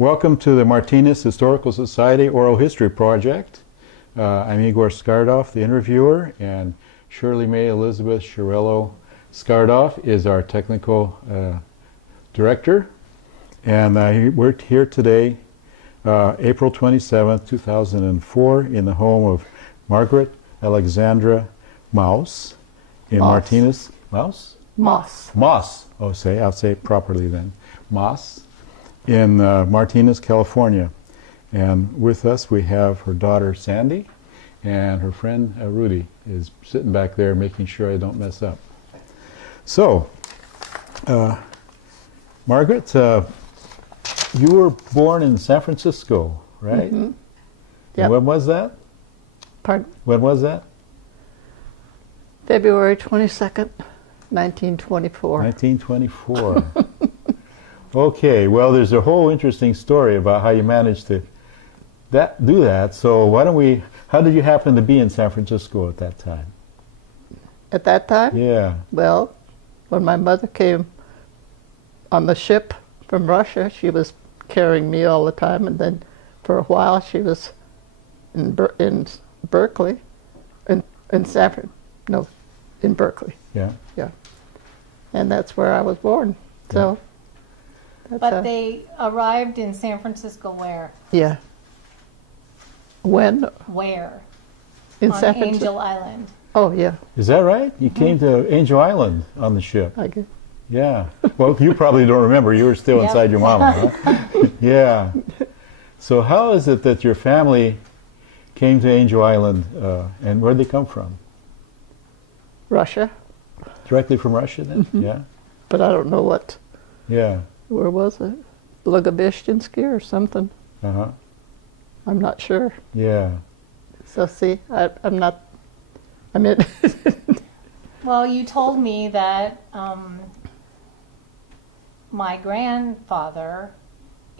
Welcome to the Martinez Historical Society Oral History Project. I'm Igor Skardoff, the interviewer, and Shirley May Elizabeth Chiarello Skardoff is our technical director. And we're here today, April 27th, 2004, in the home of Margaret Alexandra Mouse in Martinez. Mouse? Moss. Moss. I'll say it properly then. Moss in Martinez, California. And with us we have her daughter Sandy, and her friend Rudy is sitting back there making sure I don't mess up. So, Margaret, you were born in San Francisco, right? Mm-hmm. Yep. When was that? Pardon? When was that? February 22nd, 1924. 1924. Okay, well, there's a whole interesting story about how you managed to do that. So how did you happen to be in San Francisco at that time? At that time? Yeah. Well, when my mother came on the ship from Russia, she was carrying me all the time, and then for a while she was in Berkeley, in Berkeley. Yeah. Yeah. And that's where I was born. So. But they arrived in San Francisco where? Yeah. When? Where? In on San Francisco. Angel Island. Oh, yeah. Is that right? You came to Angel Island on the ship. I guess. Yeah. Well, you probably don't remember. You were still Yep. inside your mama, huh? Yeah. So how is it that your family came to Angel Island, and where'd they come from? Russia. Directly from Russia then? Mm-hmm. Yeah. But I don't know what. Yeah. Where was it? Lugobishtinsky or something. Uh-huh. I'm not sure. Yeah. So see, I'm not, I mean, Well, you told me that my grandfather,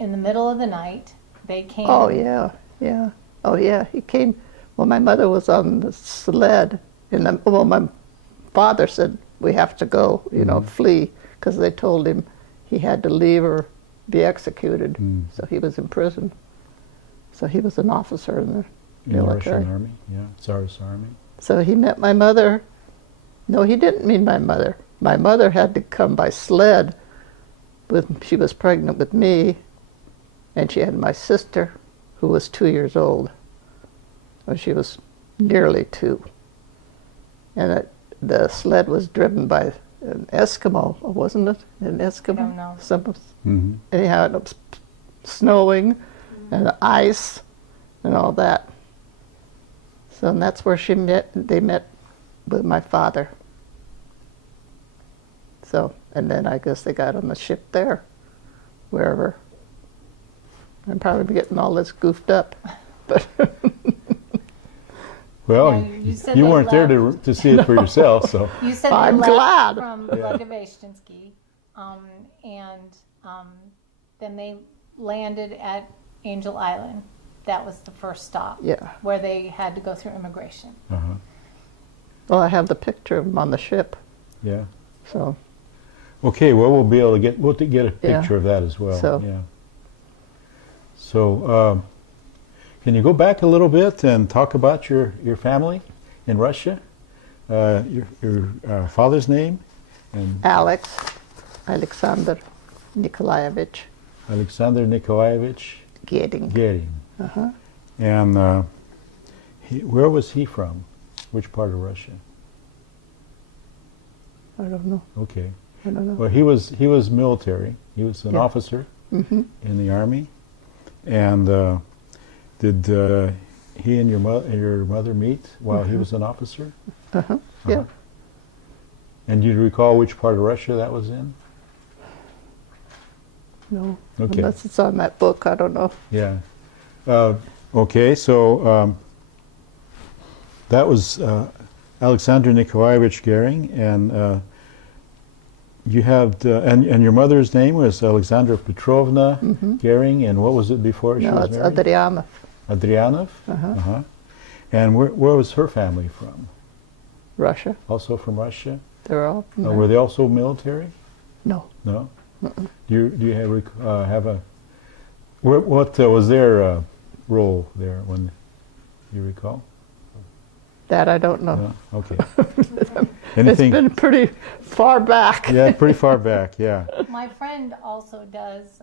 in the middle of the night, they came. oh yeah, yeah. Oh yeah, he came, well my mother was on the sled, well my father said, we have to go, flee, because they told him he had to leave or be executed. So he was in prison. So he was an officer in the military. Russian army, yeah, Tsarist army. So he met my mother. No, he didn't meet my mother. My mother had to come by sled. She was pregnant with me, and she had my sister, who was 2 years old. Or she was nearly 2. And the sled was driven by an Eskimo, wasn't it? An Eskimo? I don't know. Mm-hmm. Anyhow, it was snowing and ice and all that. So and that's where they met with my father. So, and then I guess they got on the ship there, wherever. I'm probably getting all this goofed up, but Well, Yeah, you said you they weren't there left. to see it for yourself, so. You said I'm they left glad. from Lugobishtinsky, and then they landed at Angel Island. That was the first stop. Yeah. Where they had to go through immigration. Uh-huh. well, I have the picture of them on the ship. Yeah. So, Okay, well, we'll be able to get a Yeah. picture of that as well. So- Yeah. So, can you go back a little bit and talk about your family in Russia? Your father's name? And Alexander Nikolaevich Alexander Nikolaevich Geding. Geding. Uh-huh. And where was he from? Which part of Russia? I don't know. Okay. I don't know. Well, he was military. He was an Yeah. officer Mm-hmm. in the army. And did he and your mother meet while he was an officer? Uh-huh. Yeah. Uh-huh. And do you recall which part of Russia that was in? No. Okay. Unless it's on that book, I don't know. Yeah. Okay, so that was Alexander Nikolaevich Goering, and you have, and your mother's name was Alexandra Petrovna Goering, and what was it before she No, was it's married? Adrianov. Adrianov? Uh-huh. Uh-huh. And where was her family from? Russia. Also from Russia? They're all from Were there. they also military? No. No? Do you have a What was their role there, when you recall? That I don't know. No? Okay. It's Anything? been pretty far back. Yeah, pretty far back. Yeah. My friend also does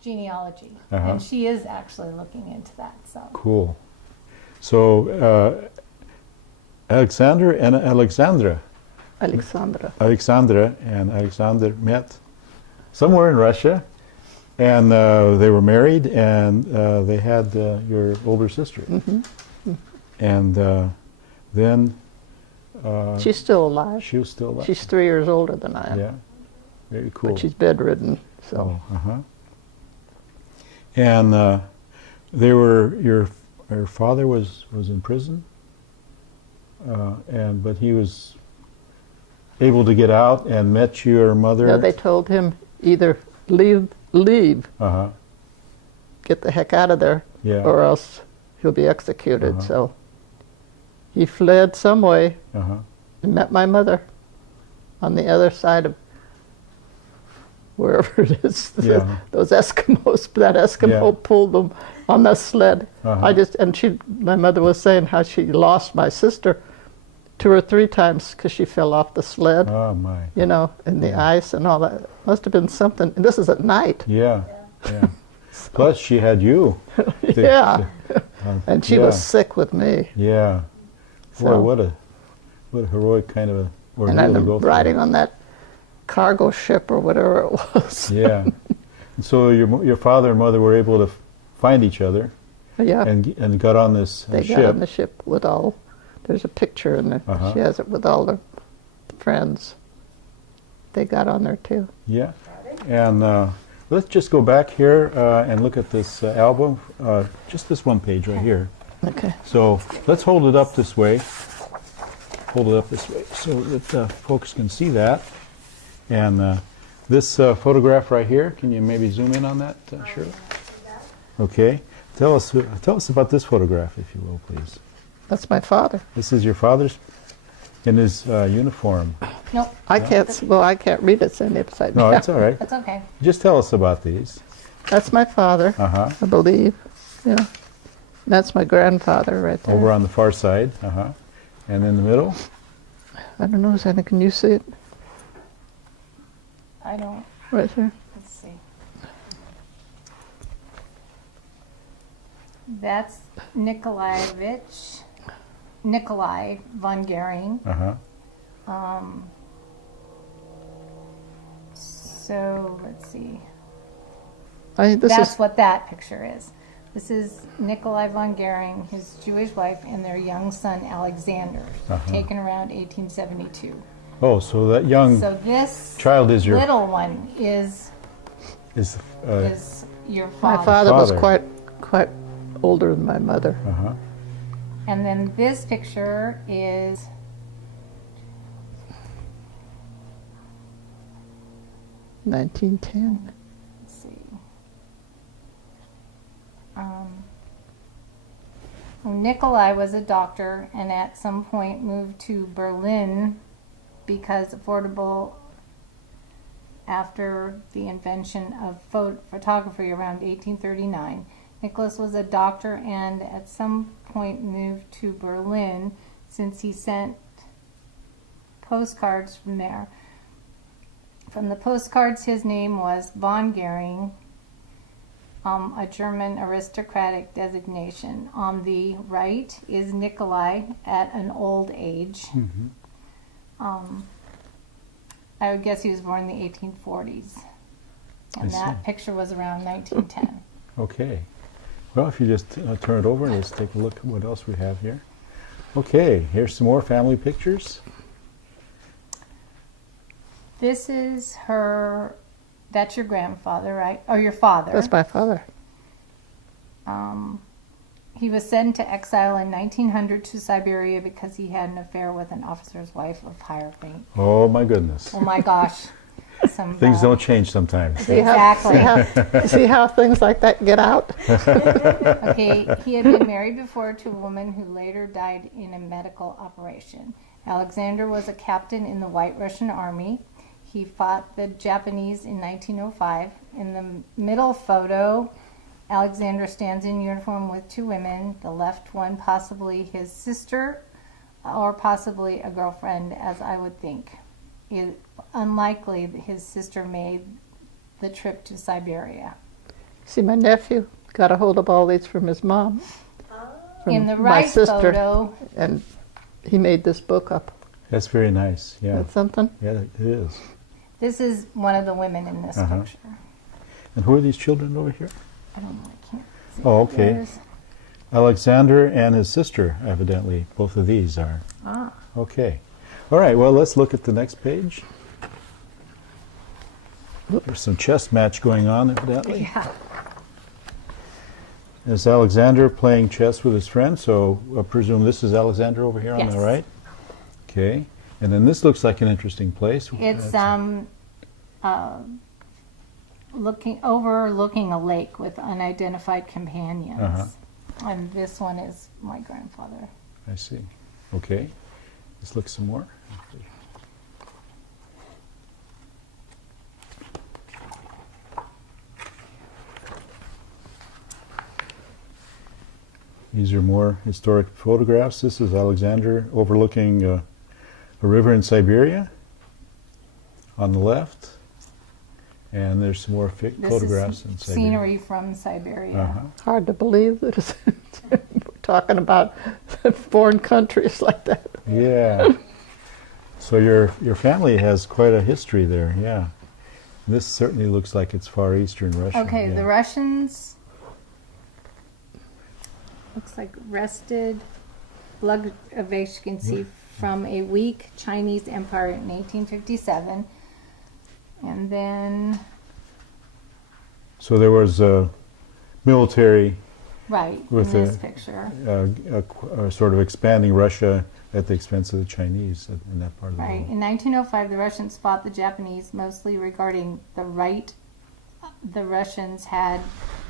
genealogy, Uh-huh. and she is actually looking into that. So Cool. So Alexander and Alexandra. Alexandra. And Alexander met somewhere in Russia, and they were married, and they had your older sister. And then She's still alive. she was still alive. She's 3 years older than I am. Yeah, very cool. But she's bedridden, so. Oh, uh-huh. And they were your father was in prison, but he was able to get out and met your mother. No, they told him either leave, Uh-huh. get the heck out of there, Yeah. or else he'll be executed. Uh-huh. So he fled some way Uh-huh. and met my mother on the other side of wherever it is. Yeah. Those Eskimos, that Eskimo Yeah. pulled them on the sled. Uh-huh. My mother was saying how she lost my sister 2 or 3 times because she fell off the sled, Oh my. you know, in the Yeah. ice and all that. Must have been something. And this is at night. Yeah. Yeah. Plus, she had you. Yeah. And she was yeah. sick with me. Yeah. Boy, So- what a heroic kind of a ordeal And to I'm go through. riding on that cargo ship or whatever it was. Yeah. And so your father and mother were able to find each other Yeah. and got on this They ship. got on the ship with all. There's a picture in there. Uh-huh. She has it with all her friends. They got on there too. Yeah. And let's just go back here and look at this album. Just this one page right here. Okay. So let's hold it up this way. Hold it up this way so that folks can see that. And this photograph right here, can you maybe zoom in on that, Shirley? Okay. Tell us about this photograph, if you will, please. That's my father. This is your father's in his uniform. nope, I can't read it. It's in the upside No, down. that's all right. that's okay. Just tell us about these. That's my father, Uh-huh. I believe. Yeah. That's my grandfather right there. Over on the far side. Uh-huh. And in the middle? I don't know, Santa, can you see it? I don't. Right there. Let's see. That's Nikolai von Goering. Uh-huh. So let's see. This That's is what that picture is. This is Nikolai von Goering, his Jewish wife, and their young son Alexander, taken around 1872. Oh, so that young So this child is your little one is is your my father. father was Father. quite older than my mother. uh-huh. And then this picture is 1910. let's see. Nikolai was a doctor and at some point moved to Berlin because affordable after the invention of photography around 1839. Nicholas was a doctor and at some point moved to Berlin since he sent postcards from there. From the postcards, his name was von Goering, a German aristocratic designation. On the right is Nikolai at an old age. I would guess he was born in the 1840s. And I that see. picture was around 1910. Okay. Well, if you just turn it over, let's take a look at what else we have here. Okay, here's some more family pictures. This is her, that's your grandfather, right? Or your father. That's my father. He was sent to exile in 1900 to Siberia because he had an affair with an officer's wife of higher rank. Oh my goodness. Oh my gosh. Some, Things don't change sometimes. Exactly. See how things like that get out? Okay, he had been married before to a woman who later died in a medical operation. Alexander was a captain in the White Russian Army. He fought the Japanese in 1905. In the middle photo, Alexander stands in uniform with two women, the left one possibly his sister or possibly a girlfriend, as I would think. It, unlikely that his sister made the trip to Siberia. See, my nephew got a hold of all these from his mom. From In the my right sister, photo, and he made this book up. That's very nice. Yeah. That's something. Yeah, it is. this is one of the women in this Uh-huh. picture. And who are these children over here? I don't know, I can't see. Oh, okay. There's- Alexander and his sister, evidently. Both of these are. Ah, Okay. All right, well, let's look at the next page. There's some chess match going on, evidently. yeah. There's Alexander playing chess with his friend, so I presume this is Alexander over here on the Yes. right? Okay. And then this looks like an interesting place. It's That's- overlooking a lake with unidentified companions. Uh-huh. And this one is my grandfather. I see. Okay. Let's look some more. These are more historic photographs. This is Alexander overlooking a river in Siberia on the left. And there's some more This photographs in is Siberia. scenery from Siberia. Uh-huh. Hard to believe that it's we're talking about foreign countries like that. Yeah. So your family has quite a history there, yeah. This certainly looks like it's Far Eastern Russia. Okay, yeah. the Russians looks like rested Blagoveshchency from a weak Chinese empire in 1857. And then, So there was a military right, With in this a- picture. sort of expanding Russia at the expense of the Chinese in that part of the Right. world. In 1905, the Russians fought the Japanese mostly regarding the right the Russians had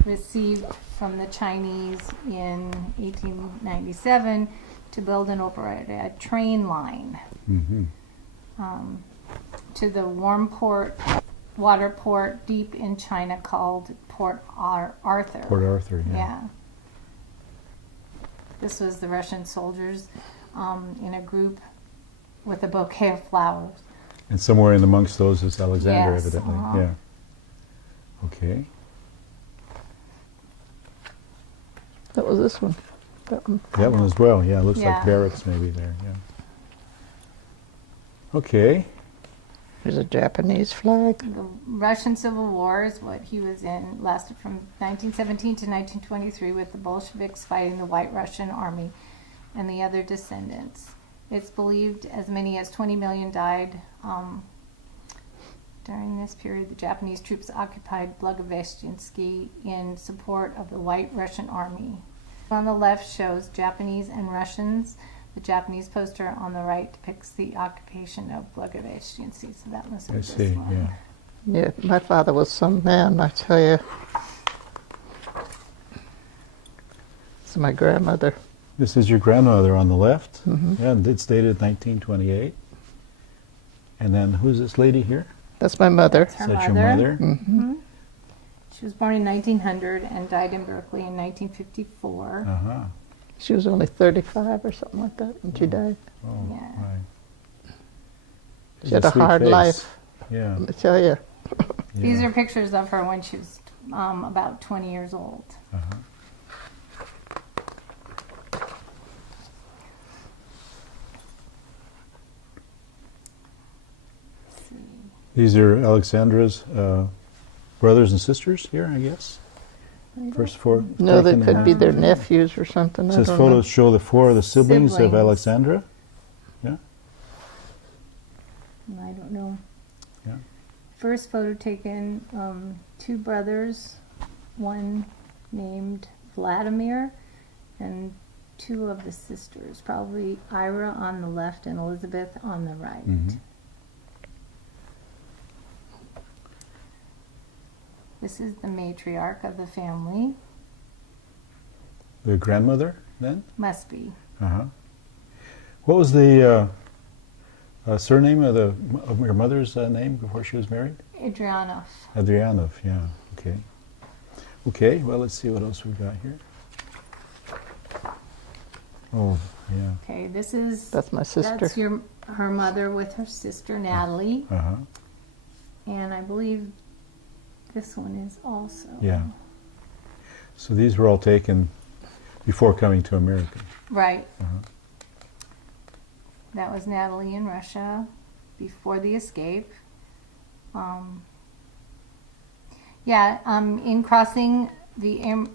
received from the Chinese in 1897 to build and operate a train line Mm-hmm. to the water port deep in China called Port Arthur. Port Arthur, yeah. Yeah. This was the Russian soldiers in a group with a bouquet of flowers. And somewhere in amongst those is Alexander, Yes, evidently. uh-huh. Yeah. Okay. That was this one. That one. That one as well, yeah. Looks Yeah. like barracks maybe there, yeah. Okay. There's a Japanese flag. The Russian Civil War is what he was in, lasted from 1917 to 1923 with the Bolsheviks fighting the White Russian Army and the other descendants. It's believed as many as 20 million died. During this period, the Japanese troops occupied Blagoveshchenski in support of the White Russian Army. On the left shows Japanese and Russians. The Japanese poster on the right depicts the occupation of Blagoveshchenski. So that must be I this see, one. yeah. Yeah, my father was some man, I tell you. It's my grandmother. This is your grandmother on the left. Mhm. Yeah, and it's dated 1928. And then who's this lady here? That's my mother. That's her Is that your mother. mother? Hmm. She was born in 1900 and died in Berkeley in 1954. Uh-huh. She was only 35 or something like that when she died. Oh, Yeah. right. She had It's a sweet hard face. life, Mm. I tell you. These Yeah. are pictures of her when she was about 20 years old. Uh-huh. Let's see. These are Alexandra's brothers and sisters here, I guess. First four. No, they taken in could be their 1928. nephews or something. I Says don't photos show the four of the siblings of Siblings. Alexandra. I don't know. Yeah. First photo taken, two brothers, one named Vladimir, and two of the sisters, probably Ira on the left and Elizabeth on the right. Mhm. This is the matriarch of the family. The grandmother then? Must be. Uh-huh. What was the Surname of your mother's name before she was married? Adrianov. Adrianov, yeah. Okay. Okay, well, let's see what else we've got here. Oh, yeah. Okay, this is That's my sister. That's her mother with her sister Natalie, Uh-huh. and I believe this one is also. Yeah. So these were all taken before coming to America. Right. Uh-huh. That was Natalie in Russia before the escape. In crossing the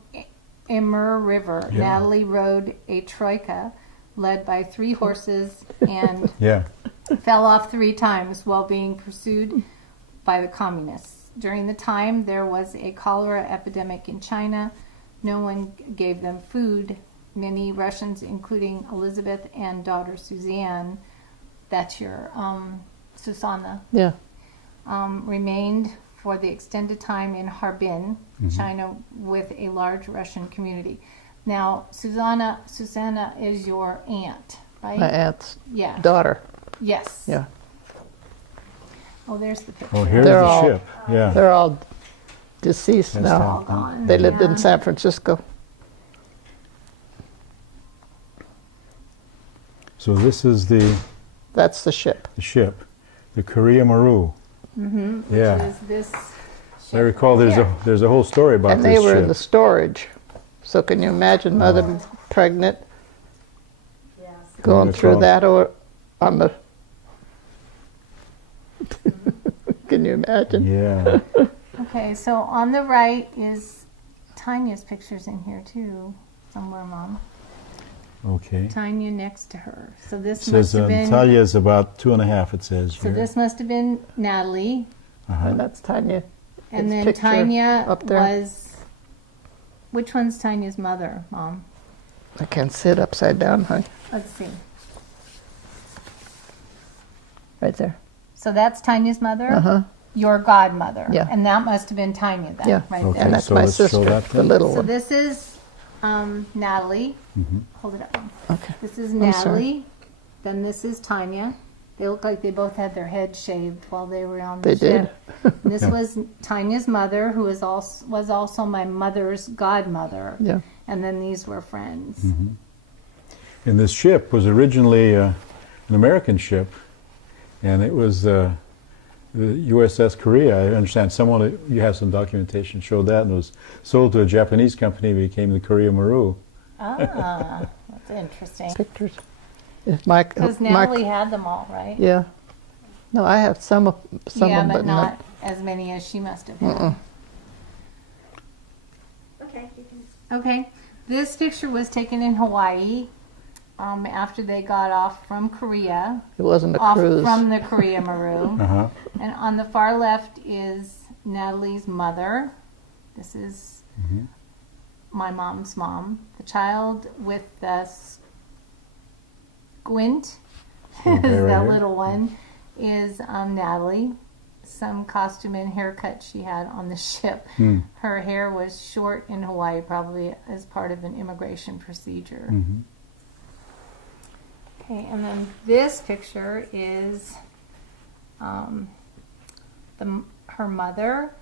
Amur River, Yeah. Natalie rode a troika led by 3 horses and Yeah. fell off 3 times while being pursued by the communists. During the time there was a cholera epidemic in China, no one gave them food. Many Russians, including Elizabeth and daughter Suzanne, that's your Susanna, Yeah. remained for the extended time in Harbin, China, with a large Russian community. Now, Susanna is your aunt, right? My aunt's Yeah. daughter. Yes. Yeah. Oh, there's the picture. Oh, here's They're the all- ship. Yeah. They're all deceased That's now. all gone. They lived Yeah. in San Francisco. So this is the That's the ship. ship, the Korea Maru. Yeah. Which is this I recall there's a whole story about And this they were ship. in the storage. So can you imagine mother pregnant going That's through all. that or on the... Can you imagine? Yeah. Okay, so on the right is Tanya's pictures in here too, somewhere, Mom. Okay. Tanya next to her. So this It must says have been. Natalia is about 2.5. It says So here. this must have been Natalie, And that's Tanya. and His then picture Tanya up there. was. Which one's Tanya's mother, Mom? I can't sit upside down, honey. Let's see. Right there. So that's Tanya's mother. Uh-huh. Your godmother. Yeah. And that must have been Tanya then, Yeah. right Okay. there. And that's so my let's show sister, that the then. little So one. this is Natalie. Hold it up, Mom. Okay. This is I'm sorry. Natalie. Then this is Tanya. They look like they both had their heads shaved while they were on the They did. ship. And this was Tanya's mother, who was also my mother's godmother. Yeah. And then these were friends. And this ship was originally an American ship, and it was the USS Korea. I understand you have some documentation showed that, and it was sold to a Japanese company, became the Korea Maru. Ah, that's interesting. Pictures. If my, Because my, Natalie had them all, right? yeah. No, I have some of Yeah, them, but not as many as she must have had. Okay. This picture was taken in Hawaii after they got off from Korea, It wasn't a off cruise. from the Korea Maru. Uh-huh. And on the far left is Natalie's mother. This is my mom's mom. The child with the squint, Okay, is right the here. little one, is Natalie. Some costume and haircut she had on the ship. Her hair was short in Hawaii, probably as part of an immigration procedure. Okay, and then this picture is her mother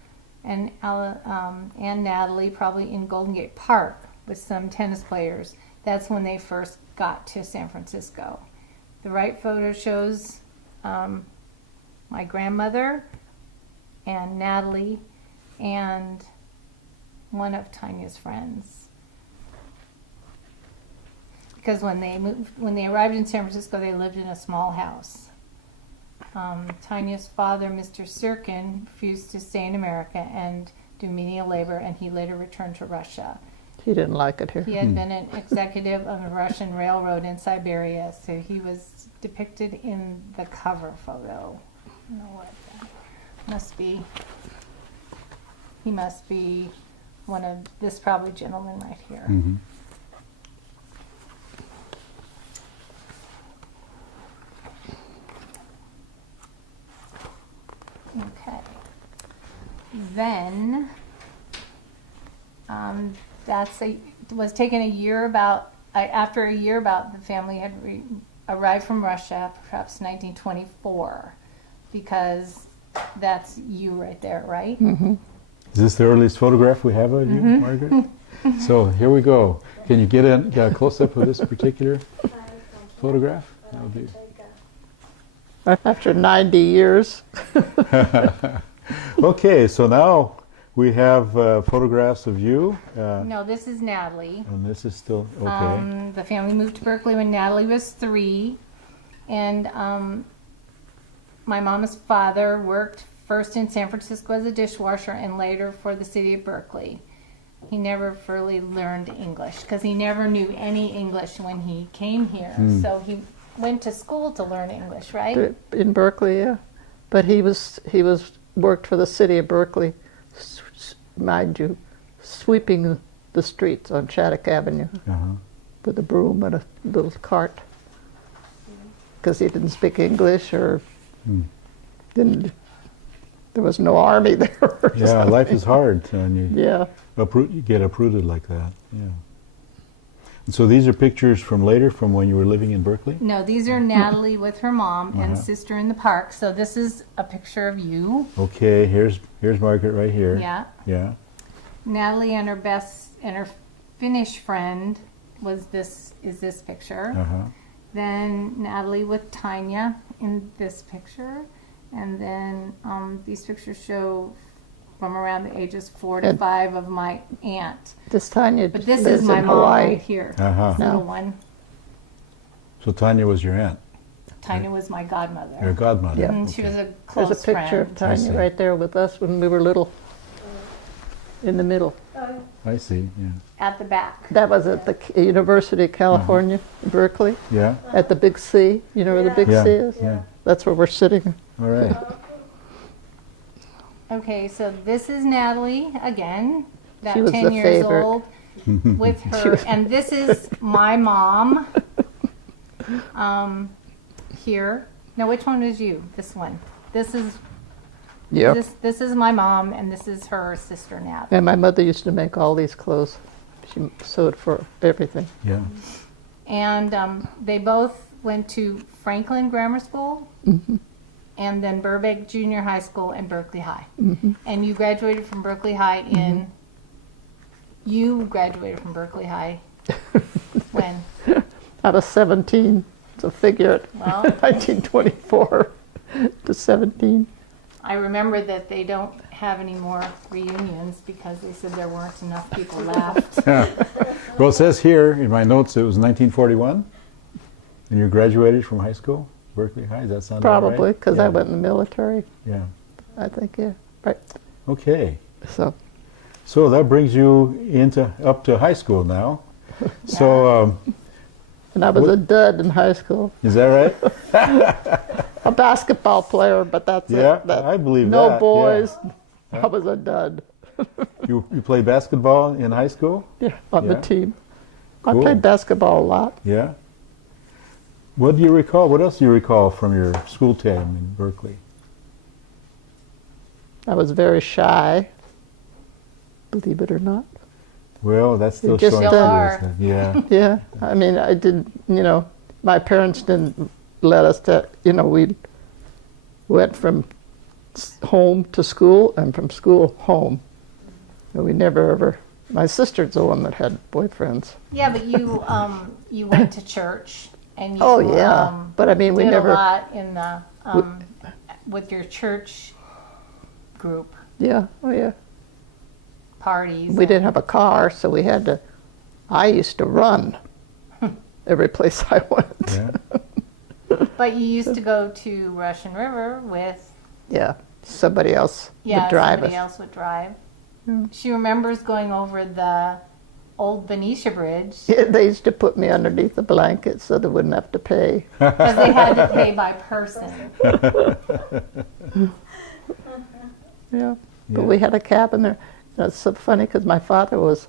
and Natalie, probably in Golden Gate Park with some tennis players. That's when they first got to San Francisco. The right photo shows my grandmother and Natalie and one of Tanya's friends. Because when they arrived in San Francisco, they lived in a small house. Tanya's father, Mr. Sirkin, refused to stay in America and do menial labor, and he later returned to Russia. He didn't like it here. He had been an executive of a Russian railroad in Siberia, so he was depicted in the cover photo. I don't know what that must be. He must be one of this probably gentleman right here. Okay. Then was taken after a year about the family had arrived from Russia, perhaps 1924, because that's you right there, right? Is this the earliest photograph we have of you, Margaret? So here we go. Can you get a close-up of this particular photograph? That would be... After 90 years. Okay, so now we have photographs of you. No, this is Natalie. And this is still, okay. The family moved to Berkeley when Natalie was 3, and my mama's father worked first in San Francisco as a dishwasher and later for the city of Berkeley. He never fully learned English because he never knew any English when he came here. So he went to school to learn English, right? In Berkeley, yeah. But he worked for the city of Berkeley, mind you, sweeping the streets on Shattuck Avenue with a broom and a little cart. Because he didn't speak English or didn't. There was no army there. Or Yeah, something. life is hard when you Yeah. you get uprooted like that. Yeah. And so these are pictures from later, from when you were living in Berkeley? No, these are Natalie with her mom and sister in the park. So this is a picture of you. Okay, here's Margaret right here. Yeah. Yeah. Natalie and her Finnish friend is this picture. Then Natalie with Tanya in this picture. And then these pictures show from around the ages 4 to 5 of my aunt. This Tanya But this lives is my in mom Hawaii. right here. Uh-huh. This little one. So Tanya was your aunt, Tanya was my godmother. your godmother. Yeah. And she was a close There's a picture friend. of Tanya see. right there with us when we were little, in the middle. I see, yeah. At the back. That was at the University of California, Berkeley, Yeah? at the Big C. You know where the Big Yeah, C is? yeah. That's where we're sitting. All right. Okay, so this is Natalie again, that She was 10 the years favorite. old with her. And this is my mom here. No, which one is you? This one. This is Yeah. this is my mom, and this is her sister Nat. And my mother used to make all these clothes. She sewed for everything. Yeah. And they both went to Franklin Grammar School, and then Burbank Junior High School and Berkeley High. And you graduated from Berkeley High in. You graduated from Berkeley High when? I was 17, so figure it. Well, 1924 to 17. I remember that they don't have any more reunions because they said there weren't enough people left. Well, it says here in my notes it was 1941, and you graduated from high school, Berkeley High. Does that sound about right? Probably, because Yeah. I went in the military, Yeah. I think, yeah. Right. Okay. So, that brings you up to high school now. So and I was a dud in high school. is that right? A basketball player, but that's Yeah, it. That, I believe no that, yeah. boys. I was a dud. You played basketball in high school? Yeah, on the Yeah. team. Cool. I played basketball a lot. Yeah. What do you recall? What else do you recall from your school time in Berkeley? I was very shy, believe it or not. Well, that's still just showing still through, are. isn't it? Yeah. Yeah, I mean, I didn't, my parents didn't let us we went from home to school and from school home. And we never ever, my sister's the one that had boyfriends. Yeah, but you went to church and you Oh, yeah. But I mean, we did never, a lot in the with your church group yeah, oh yeah. parties. We didn't have a car, so I used to run every place I went. Yeah. But you used to go to Russian River with Yeah, somebody else would drive somebody us. else would drive. She remembers going over the old Benicia Bridge Yeah, they used to put me underneath the blanket so they wouldn't have to pay. because they had to pay by person. Yeah, but Yeah. we had a cabin there. That's so funny because my father was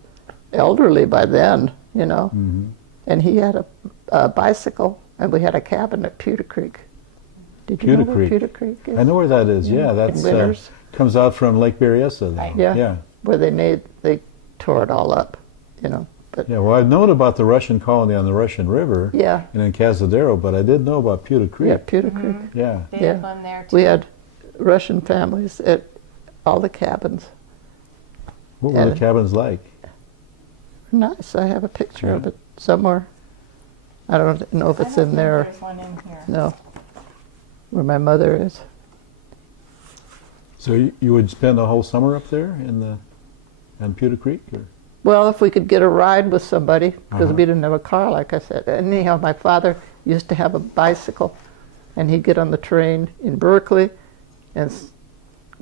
elderly by then, and he had a bicycle, and we had a cabin at Pewter Creek. Did you Pewter know where Creek. Pewter Creek is? I know where that is. Yeah, that's Winters. comes out from Lake Berryessa. Then. Right. Yeah. Yeah. Where they tore it all up, but But Yeah, well, I've known about the Russian colony on the Russian River yeah, and in Cazadero, but I didn't know about Pewter Creek. yeah, Pewter Creek. Yeah. They Yeah. have one there too. We had Russian families at all the cabins. What were the Yeah. cabins like? Nice. I have a picture of Yeah. it somewhere. I don't know if I it's don't in think there. There's one in here. No, where my mother is. So you would spend a whole summer up there on Pewter Creek? Or? Well, if we could get a ride with somebody, because Uh-huh. we didn't have a car, like I said. And anyhow, my father used to have a bicycle, and he'd get on the train in Berkeley and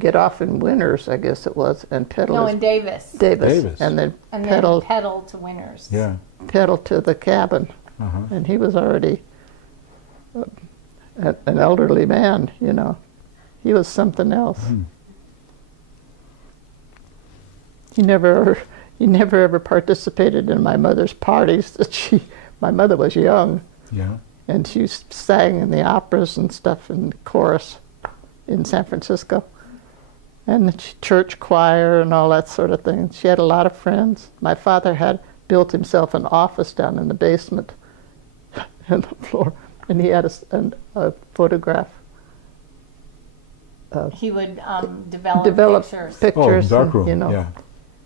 get off in Winters, I guess it was, and pedal No, his in Davis. Davis. and then And pedal then pedal to Winters. Yeah. to the cabin. Uh-huh. And he was already an elderly man, you know. He was something else. Hmm. He never ever participated in my mother's parties. My mother was young, Yeah. and she sang in the operas and stuff in chorus in San Francisco, and the church choir and all that sort of thing. She had a lot of friends. My father had built himself an office down in the basement, in the floor, and he had a photograph. He would develop Develop pictures. pictures, Oh, dark and, room. you know, Yeah.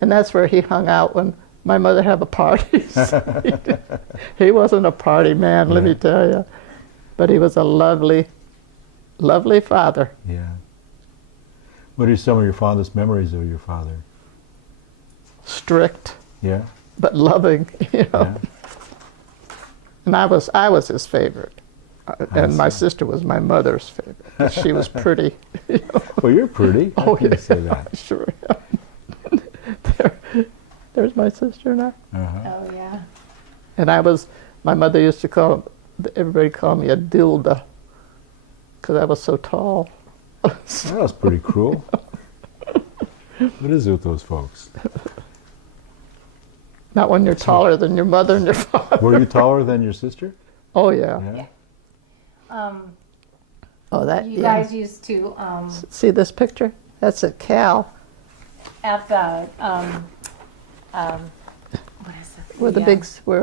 and that's where he hung out when my mother had the parties. He wasn't a party man, let me Yeah. tell you, but he was a lovely, lovely father. Yeah. What are some of your fondest memories of your father? Strict Yeah. but loving, you know. Yeah. And I was his favorite, and my sister was my mother's favorite. 'Cause she was pretty. You know. Well, you're pretty. How Oh can yeah, you say that? sure. There's my sister now. Uh-huh. Oh yeah. And my mother used to everybody called me a dilda, because I was so tall. That was pretty cruel. What is it with those folks? Not when you're taller than your mother and your father. Were you taller than your sister? Oh yeah. Yeah. Oh that. You yeah. guys used to See this picture? That's a cow. at the what is it? Where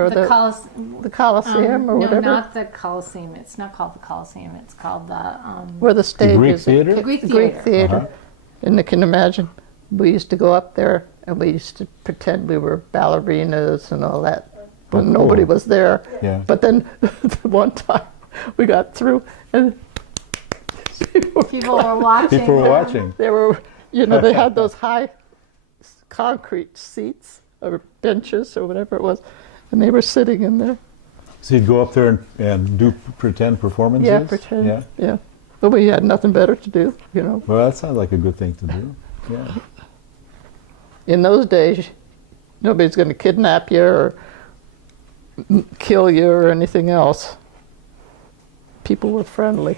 the the Coliseum or whatever. No, not the Coliseum. It's not called the Coliseum. It's called the Where the stage Greek is. theater? the Greek The Greek Theater. theater. Uh-huh. And you can imagine, we used to go up there and we used to pretend we were ballerinas and all that when Oh, cool. nobody was there. Yeah. But then one time we got through and People were watching. People were watching. they were, they had those high concrete seats or benches or whatever it was, and they were sitting in there. So you'd go up there and do pretend performances? Yeah, pretend. Yeah. Yeah. But we had nothing better to do, you know. Well, that sounds like a good thing to do. Yeah. In those days, nobody's going to kidnap you or kill you or anything else. People were friendly.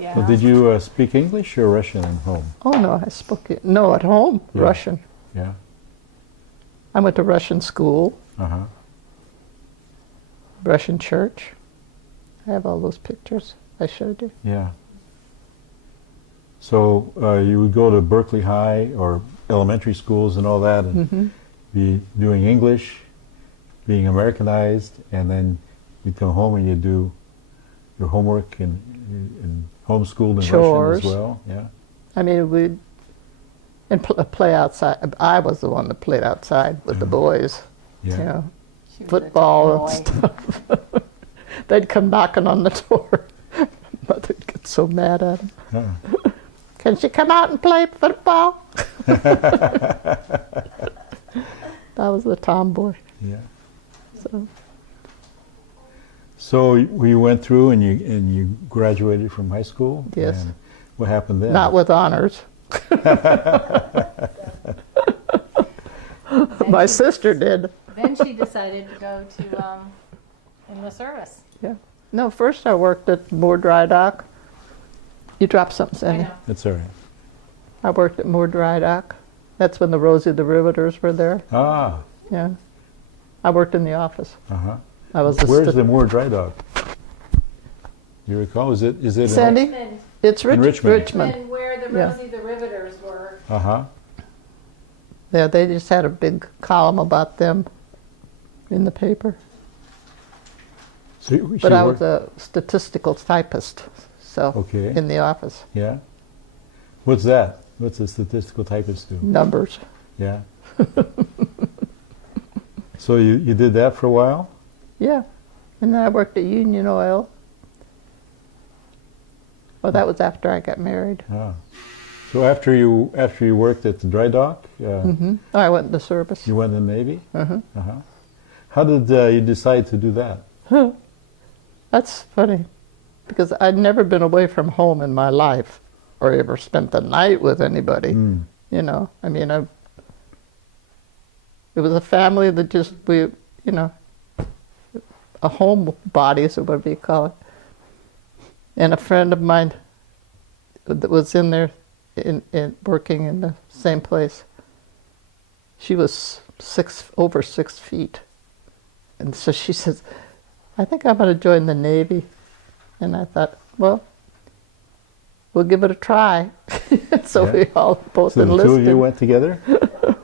Yeah. Well, did you speak English or Russian at home? Oh no, I spoke it. No, at home, Yeah. Russian. Yeah. I went to Russian school, Uh-huh. Russian church. I have all those pictures I showed you. Yeah. So you would go to Berkeley High or elementary schools and all that and be doing English, being Americanized, and then you'd come home and you'd do your homework and homeschooled in Chores. Russian as well. Yeah. I mean, we'd play outside. I was the one that played outside with the boys. Yeah. You know, She was a football and tomboy. stuff. They'd come knocking on the door. Mother'd get so mad at them. Uh-uh. Can she come out and play football? That was the tomboy. Yeah. So So you went through and you graduated from high school? Yes. And what happened then? not with honors. My sister did. Then she decided to go to in the service. Yeah. No, first I worked at Moore Dry Dock. You dropped something, I Sandy. know. That's all right. I worked at Moore Dry Dock. That's when the Rosie the Riveters were there. Ah. Yeah. I worked in the office. Uh-huh. I was Where's the Moore Dry Dock? You recall? Is it in Sandy? Richmond, It's In Richmond. Richmond, where the Yeah. Rosie the Riveters were. Uh-huh. Yeah, they just had a big column about them. in the paper. So But I worked- was a statistical typist, so Okay. in the office, Yeah. What's that? What's a statistical typist do? numbers. Yeah. So you did that for a while? Yeah, and then I worked at Union Oil. Well, that was after I got married. Ah. So after you worked at the dry dock, Oh, I went into service. you went in the Navy? Uh-huh. Uh-huh. How did you decide to do that? That's funny, because I'd never been away from home in my life, or ever spent the night with anybody. You know, I mean, it was a family that just a homebodies, or whatever you call it. And a friend of mine that was in there, working in the same place. She was over 6 feet, and so she says, "I think I'm going to join the Navy." And I thought, well, we'll give it a try. So Yeah. we all both So the enlisted. two of you went together?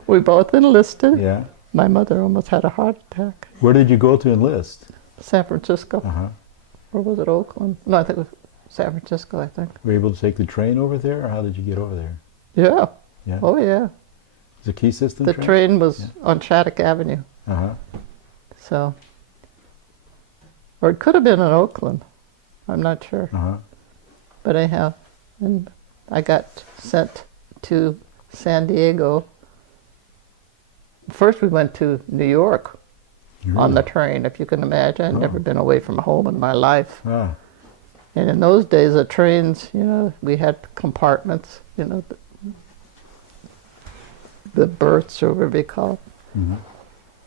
We both enlisted. Yeah. My mother almost had a heart attack. Where did you go to enlist? San Francisco. Uh-huh. Or was it Oakland? No, I think it was San Francisco, I think. Were you able to take the train over there, or how did you get over there? Yeah. Yeah. Oh, yeah. Was it a key system The train was on Shattuck Avenue. Uh-huh. So, or it could have been in Oakland. I'm not sure. Uh-huh. But anyhow, and I got sent to San Diego. First we went to New York on the train, if you can imagine. I'd never been away from home in my life. Ah. And in those days, the trains, we had compartments, the berths, or whatever you call it. Mm-hmm.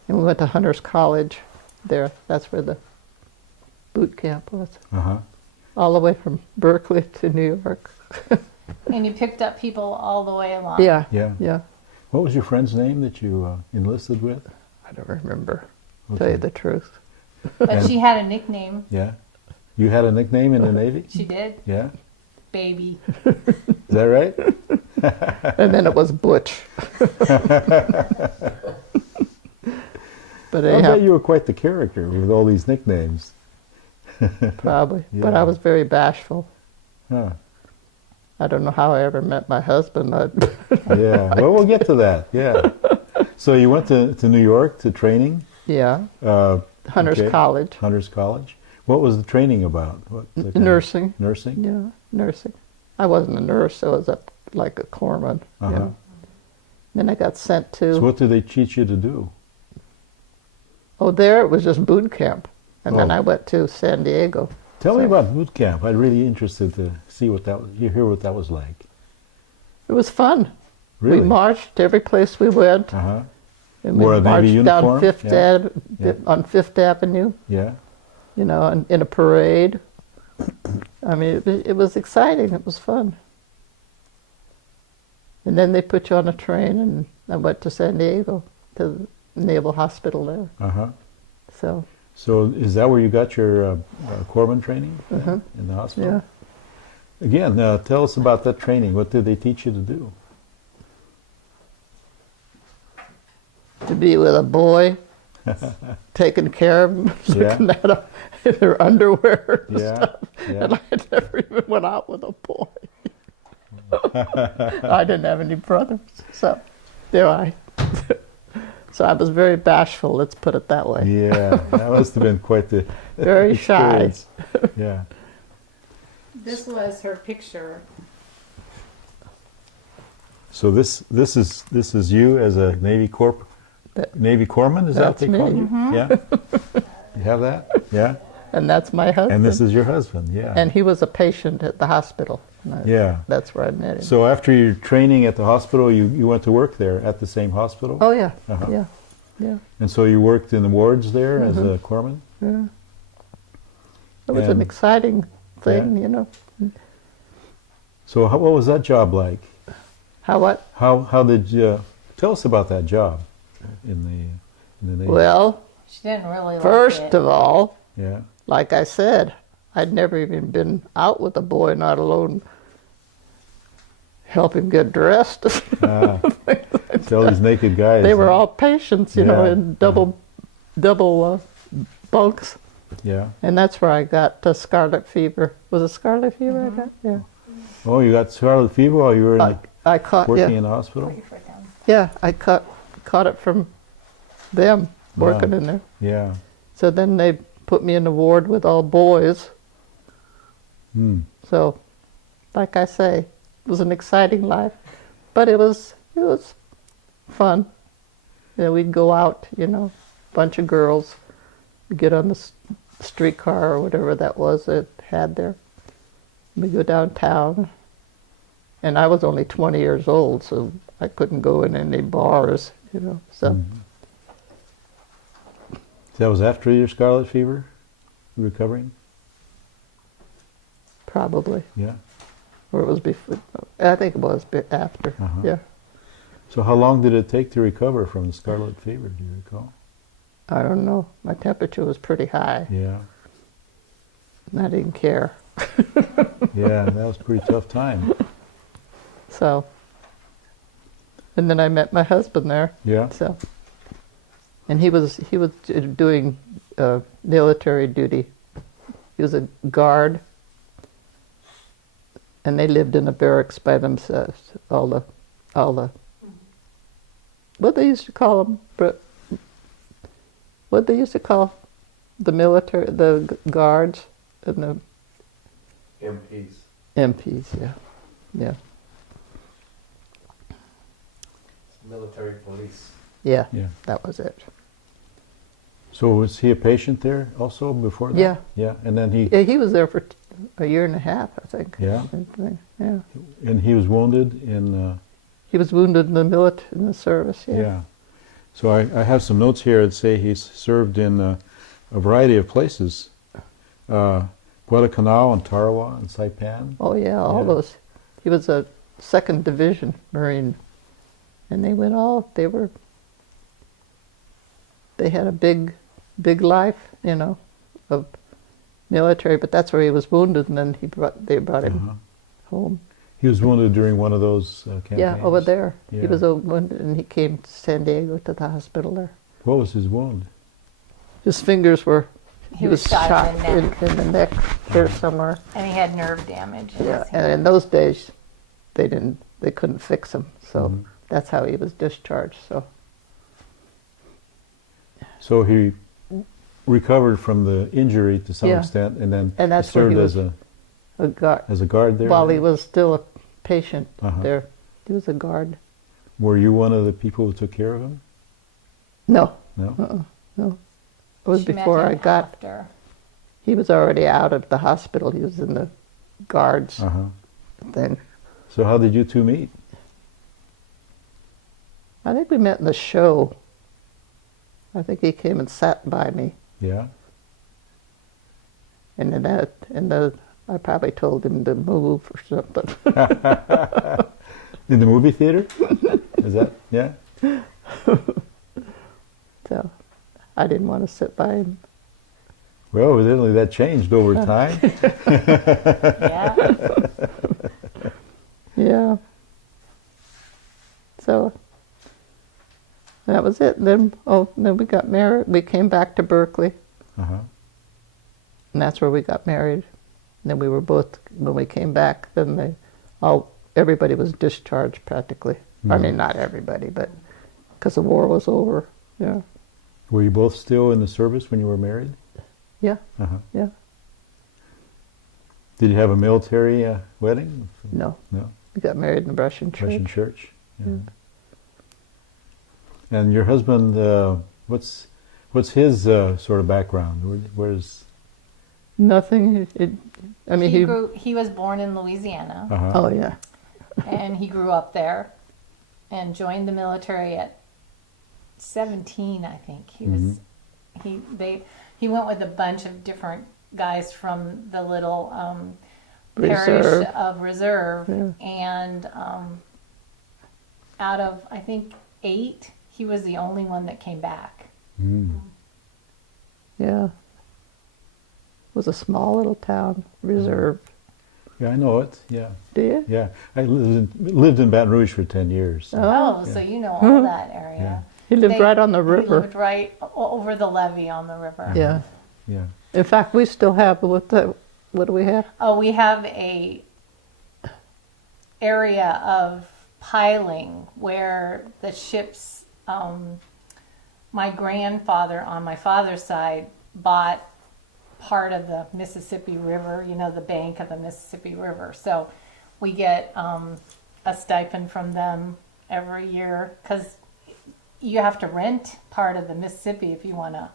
And we went to Hunter's College there. That's where the boot camp was. Uh-huh. All the way from Berkeley to New York. And you picked up people all the way along. Yeah, Yeah. yeah. What was your friend's name that you enlisted with? I don't remember, to Okay. tell you the truth. But she had a nickname. Yeah. You had a nickname in the Navy? She did. Yeah. Baby. Is that right? And then it was Butch. But I anyhow, bet you were quite the character with all these nicknames. probably. But Yeah. I was very bashful. Huh. I don't know how I ever met my husband. Yeah. Well, we'll get to that. Yeah. So you went to New York to training? Yeah, Uh, Hunter's okay. College. Hunter's College. What was the training about? What, the kind of- Nursing. Nursing? Yeah, nursing. I wasn't a nurse, I was like a corpsman. Uh-huh. Then I got sent to, So what did they teach you to do? there it was just boot camp. And then Oh. I went to San Diego. Tell me So- about boot camp. I'm really interested to see hear what that was like. It was fun. Really? We marched every place we went. Uh-huh. And we Wore a Navy marched down uniform? Fifth Yeah. Yeah. on Fifth Avenue, Yeah. in a parade. I mean, it was exciting. It was fun. And then they put you on a train, and I went to San Diego, to the Naval Hospital there. Uh-huh. So, So is that where you got your corpsman training then, in the hospital? yeah. Again, tell us about that training. What did they teach you to do? To be with a boy, taking care of them, Yeah. looking at them in their underwear and Yeah, stuff. yeah. And I never even went out with a boy. I didn't have any brothers, so there So I was very bashful, let's put it that way. Yeah, that must have been quite the Very shy. experience. Yeah. This was her picture. So this is you as a Navy corpsman. Is that what That's they call me. you? Yeah. You have that? Yeah. And that's my husband. And this is your husband. Yeah. And he was a patient at the hospital. And Yeah. That's where I met him. So after your training at the hospital, you went to work there at the same hospital? Oh, yeah. Uh-huh. Yeah. Yeah. And so you worked in the wards there as Mm-hmm. a corpsman? Yeah. It was And- an exciting thing, Yeah. So what was that job like? How what? How did you tell us about that job in the Navy? Well, She didn't really like first it. of all, Yeah. like I said, I'd never even been out with a boy, not alone help him get dressed. See all these naked guys. They were huh? all patients, you know, Yeah. in double double bunks, Yeah. and that's where I got the scarlet fever. Was it scarlet fever I got? Yeah. Oh, you got scarlet fever while you were I caught working yeah. in the hospital? Put your foot down. Yeah, I caught it from them working Wow. in there. Yeah. So then they put me in the ward with all boys. Hmm. So, like I say, it was an exciting life, but it was fun. You know, we'd go out, bunch of girls, we'd get on the streetcar or whatever that was it had there. We'd go downtown, and I was only 20 years old, so I couldn't go in any bars, So Mhm. That was after your scarlet fever recovering? probably, Yeah. or it was before. I think it was after. Uh-huh. Yeah, So how long did it take to recover from the scarlet fever, do you recall? I don't know. My temperature was pretty high, Yeah. and I didn't care. Yeah, that was a pretty tough time. So, and then I met my husband there. Yeah. So, and he was doing military duty. He was a guard, and they lived in a barracks by themselves. All the what they used to call them, what they used to call the military, the guards and the MPs. MPs. Yeah. Military police. Yeah, Yeah. that was it. So was he a patient there also before that? Yeah. Yeah, and then he Yeah, he was there for a year and a half, I think. Yeah. Yeah. and he was wounded in He was wounded in the service. Yeah. yeah. So I have some notes here that say he's served in a variety of places. Guadalcanal and Tarawa and Saipan. Oh yeah, all Yeah. those. He was a 2nd Division Marine, and they had a big life, of military. But that's where he was wounded, and then they brought him Uh-huh. home. He was wounded during one of those campaigns. Yeah, over there. Yeah. He was wounded, and he came to San Diego to the hospital there. What was his wound? His fingers were. He was shot in the neck. in the neck here somewhere. And he had nerve damage. in Yeah, his and hand. in those days, they couldn't fix him, so Mhm. that's how he was discharged. So he recovered from the injury to some Yeah. extent, and then And that's where served he was a guard. as a guard there. While he was still a patient Uh-huh. there, he was a guard. Were you one of the people who took care of him? No, No. no, it was She met before him I got. after. He was already out of the hospital. He was in the guards Uh-huh. thing. So how did you two meet? I think we met in the show. I think he came and sat by me, Yeah. and I probably told him to move or something. In the movie theater? Is that? Yeah. So I didn't want to sit by him. Well, evidently that changed over time. Yeah. Yeah. So that was it. Then we got married. We came back to Berkeley, Uh-huh. and that's where we got married. And then we were both, when we came back, then everybody was discharged practically. I mean, not everybody, but because the war was over. Yeah. Were you both still in the service when you were married? Yeah. Uh-huh. Yeah. Did you have a military wedding? No. No. We got married in the Russian church. Russian church. Yeah. Yeah. And your husband, what's his sort of background? Where's? Nothing. I mean, He was born in Louisiana, Uh-huh. Oh yeah. and he grew up there, and joined the military at 17, I think. He went with a bunch of different guys from the little parish Reserve. of Reserve, Yeah. and out of, I think, 8, he was the only one that came back. Mm. Yeah. It was a small little town, Reserve. Yeah, I know it. Yeah. Do you? Yeah. I lived in Baton Rouge for 10 years. so- Oh, Yeah. so you know all that area. Yeah. He lived right on the He river. lived right over the levee on the river. Yeah. Yeah. In fact, we still have, what do we have? Oh, we have a area of piling where the ships, my grandfather on my father's side bought part of the Mississippi River, you know, the bank of the Mississippi River. So we get a stipend from them every year because you have to rent part of the Mississippi if you want to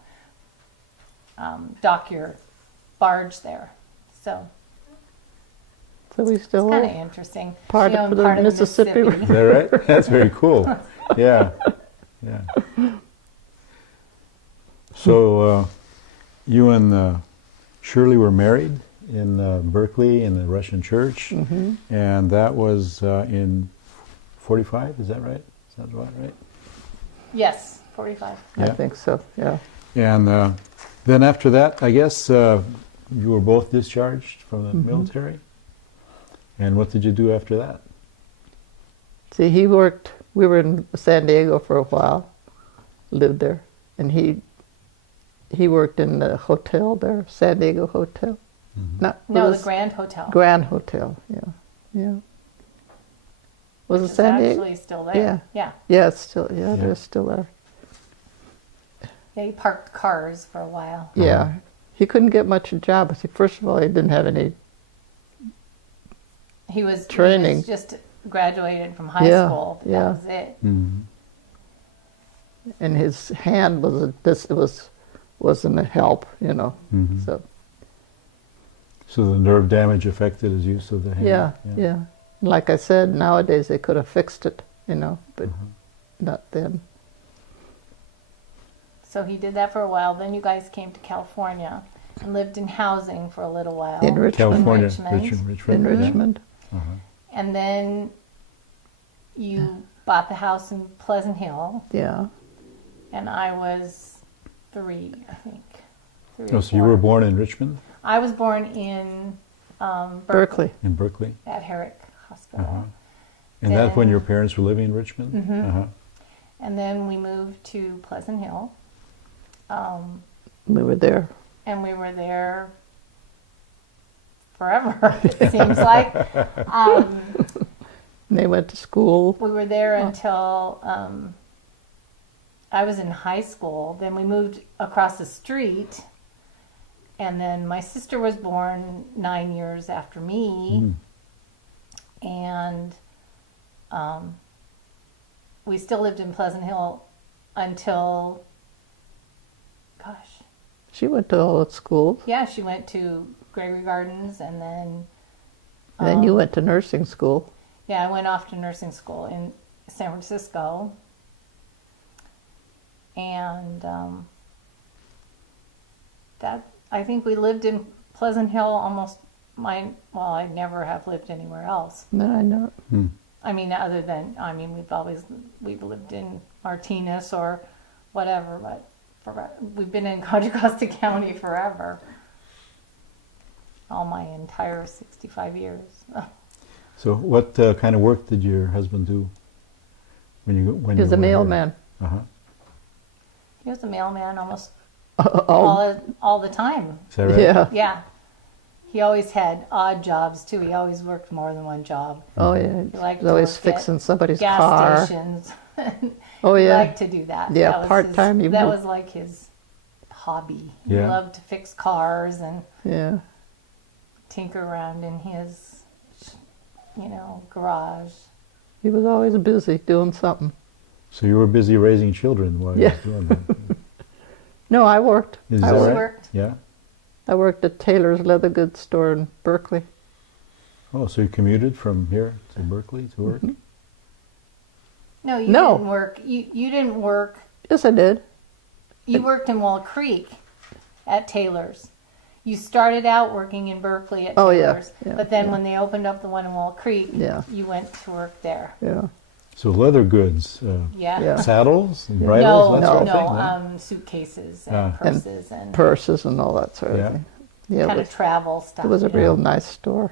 dock your barge there. So So we it's still kind of have interesting. part We of own the part Mississippi Is that right? That's very cool. Yeah. Yeah. So you and Shirley were married in Berkeley in the Russian church, and that was in 45. Is that right? Is that about right? Yes, 45. I Yeah. think so, yeah. And then after that, I guess you were both discharged from the military. And what did you do after that? See, we were in San Diego for a while, lived there, and he worked in the hotel there, San Diego Hotel. No, the Grand Hotel. Grand Hotel, yeah, yeah. Was which it is San Diego? actually still there. Yeah. Yeah. Yeah, it's still, yeah, Yeah. they're still there. Yeah, he parked cars for a while. Yeah, he couldn't get much a job. See, first of all, he didn't have any. He was Training. just graduated from high Yeah, school. That yeah. was it. And his hand wasn't a help, you know. So So the nerve damage affected his use of the hand? yeah. Like I said, nowadays they could have fixed it, you know, but not then. So he did that for a while. Then you guys came to California and lived in housing for a little while. In Richmond. California, Richmond. Richmond. In Richmond. And then you bought the house in Pleasant Hill, Yeah. and I was 3, I think. 3 Oh, or so you were 4. born in Richmond, I was born in Berkeley Berkeley. in Berkeley? at Herrick Hospital. And that's when Then- your parents were living in Richmond? And then we moved to Pleasant Hill, We were there. and we were there forever, it seems like. They went to school. We were there until I was in high school. Then we moved across the street, and then my sister was born 9 years after me, and we still lived in Pleasant Hill until, gosh, She went to all the schools. yeah, she went to Gregory Gardens, and then And then you went to nursing school. yeah, I went off to nursing school in San Francisco, and that I think we lived in Pleasant Hill almost I never have lived anywhere else. Then I know. I mean, other than we've lived in Martinez or whatever, but we've been in Contra Costa County forever. All my entire 65 years. So what kind of work did your husband do when you He was a were here? mailman. He was a mailman almost Oh, all the time. Is that right? yeah. Yeah. He always had odd jobs too. He always worked more than one job. Oh, yeah. He liked He to was always work fixing somebody's Gas car. stations. Oh, He yeah. liked to do that. Yeah, That was part-time, his- you That would- was like his hobby. He Yeah. loved to fix cars and Yeah. tinker around in his, garage. He was always busy doing something. So you were busy raising children while Yeah. you were doing that? No, I worked. Is I that She right? worked. Yeah? I worked at Taylor's Leather Goods store in Berkeley. Oh, so you commuted from here to Berkeley to work? No, you No. didn't work. You didn't work. Yes, I did. You worked in Wall Creek at Taylor's. You started out working in Berkeley at Oh, yeah, Taylor's, yeah, but then yeah. when they opened up the one in Wall Creek, Yeah. you went to work there. Yeah. So leather goods, Yeah. Yeah. saddles and Yeah. bridles, No, that sort no, of thing? suitcases and Ah. And purses and Purses and all that sort of Yeah. thing. Yeah, kind of travel stuff. it was a you know. real nice store.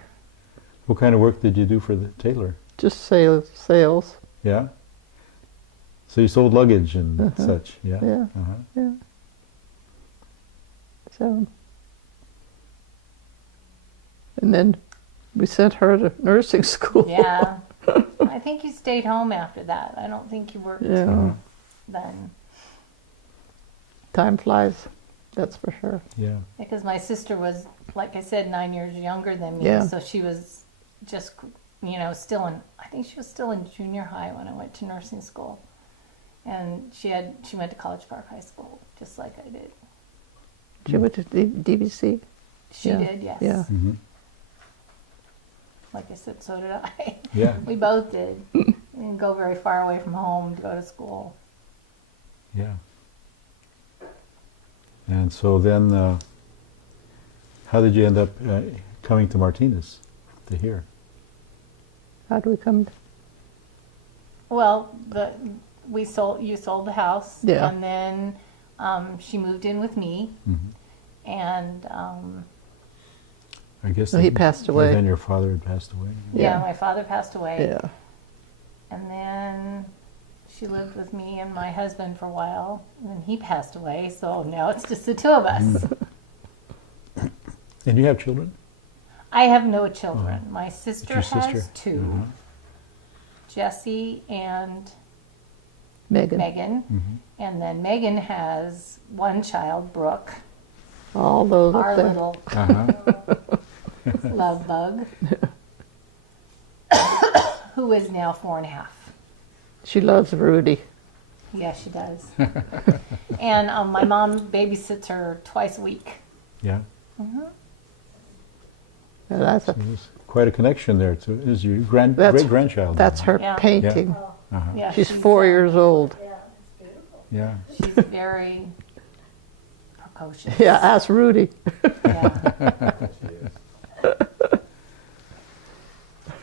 What kind of work did you do for the tailor? Just sales. Yeah? So you sold luggage and such, yeah? Yeah. Uh-huh. Yeah. So, and then we sent her to nursing school. Yeah. I think you stayed home after that. I don't think you worked Yeah. then. Time flies, that's for sure. Yeah. Because my sister was, like I said, 9 years younger than me. Yeah. So she was just, still in, I think she was still in junior high when I went to nursing school. And she went to College Park High School, just like I did. She went to DVC. She Yeah. did, yes. Yeah. Mm-hmm. Like I said, so did I. Yeah. We both did. We didn't go very far away from home to go to school. Yeah. And so then, how did you end up coming to Martinez to here? How do we come to? Well, you sold the house, Yeah. and then she moved in with me, Mm-hmm. and I guess Well, he passed away. Then your father had passed away. yeah, Yeah. my father passed away, Yeah. and then she lived with me and my husband for a while, and then he passed away. So now it's just the two of us. And you have children? I have no children. My sister your has sister? 2, Mhm. Jessie and Megan. Megan, Mm-hmm. and then Megan has 1 child, Brooke, All those our up there. little Uh-huh. love bug, who is now 4.5. She loves Rudy. Yeah, she does. And my mom babysits her twice a week. Yeah. And that's a, There's quite a connection there to is your That's- great-grandchild. that's her Yeah. painting. Uh-huh. Yeah, She's 4 years old. Yeah. She's very precocious. Yeah, ask Rudy. Yeah.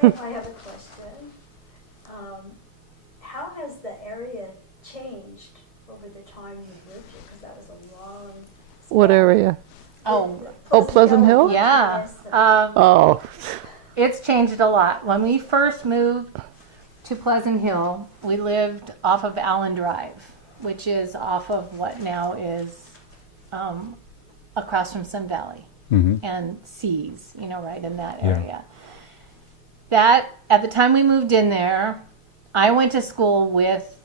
I have a question. How has the area changed over the time you lived here? Because that was a long. What area? Oh, Oh, Pleasant Hill? yeah. Yes, Oh, It's changed a lot. When we first moved to Pleasant Hill, we lived off of Allen Drive, which is off of what now is across from Sun Valley Mm-hmm. and Seas, right in that Yeah. area. That, at the time we moved in there, I went to school with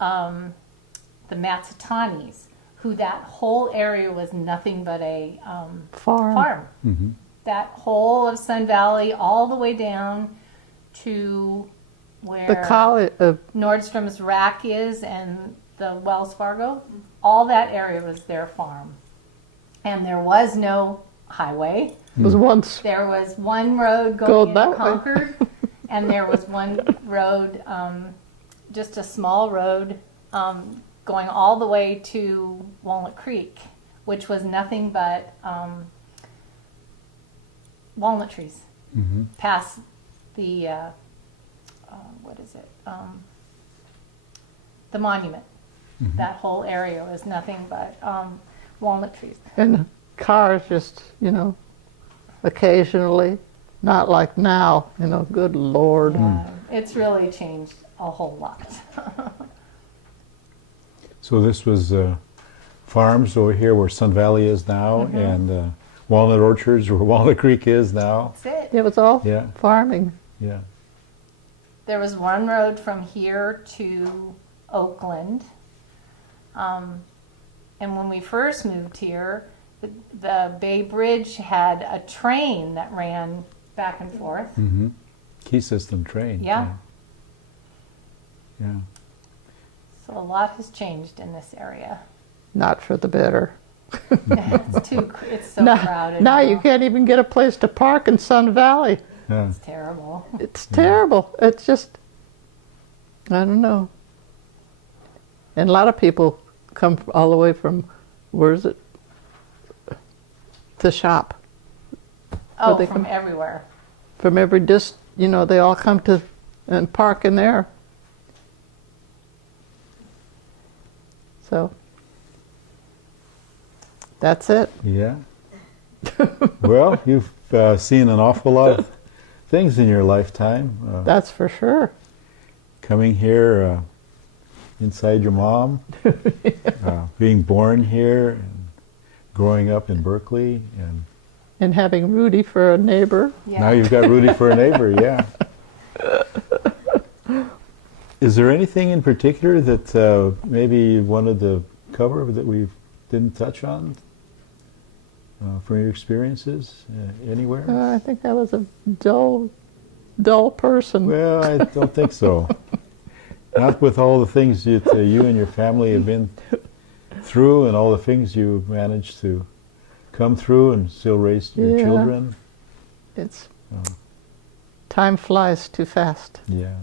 the Matsutanis, who that whole area was nothing but a farm. farm. Mm-hmm. That whole of Sun Valley, all the way down to where The college, Nordstrom's Rack is and the Wells Fargo, all that area was their farm. And there was no highway. was once, There was one road Go going that into way. Concord, and there was one road, just a small road, going all the way to Walnut Creek, which was nothing but walnut trees. Mm-hmm. Past the what is it? The monument. That whole area was nothing but walnut trees. and cars just, occasionally, not like now, good Lord. Yeah, it's really changed a whole lot. So this was farms over here where Sun Valley is now, Mm-hmm. and Walnut Orchards where Walnut Creek is now. That's it. It was all Yeah. farming. Yeah. There was one road from here to Oakland. And when we first moved here, the Bay Bridge had a train that ran back and forth. Mm-hmm. Key system train. Yeah. Yeah. So a lot has changed in this area. Not for the better. It's so now, crowded. now you can't even get a place to park in Sun Valley. Yeah. It's terrible. It's terrible. It's just, I don't know. And a lot of people come all the way from, where is it? To shop. Oh, they from come- everywhere. From every they all come to and park in there. So, that's it. Yeah. Well, you've seen an awful lot of things in your lifetime. That's for sure. Coming here, inside your mom, being born here, and growing up in Berkeley, and And having Rudy for a neighbor. Yeah. now you've got Rudy for a neighbor. Yeah. Is there anything in particular that maybe you wanted to cover that we didn't touch on from your experiences anywhere? I think I was a dull person. Well, I don't think so. Not with all the things that you and your family have been through, and all the things you managed to come through and still raise your Yeah. children. It's Oh. time flies too fast. Yeah.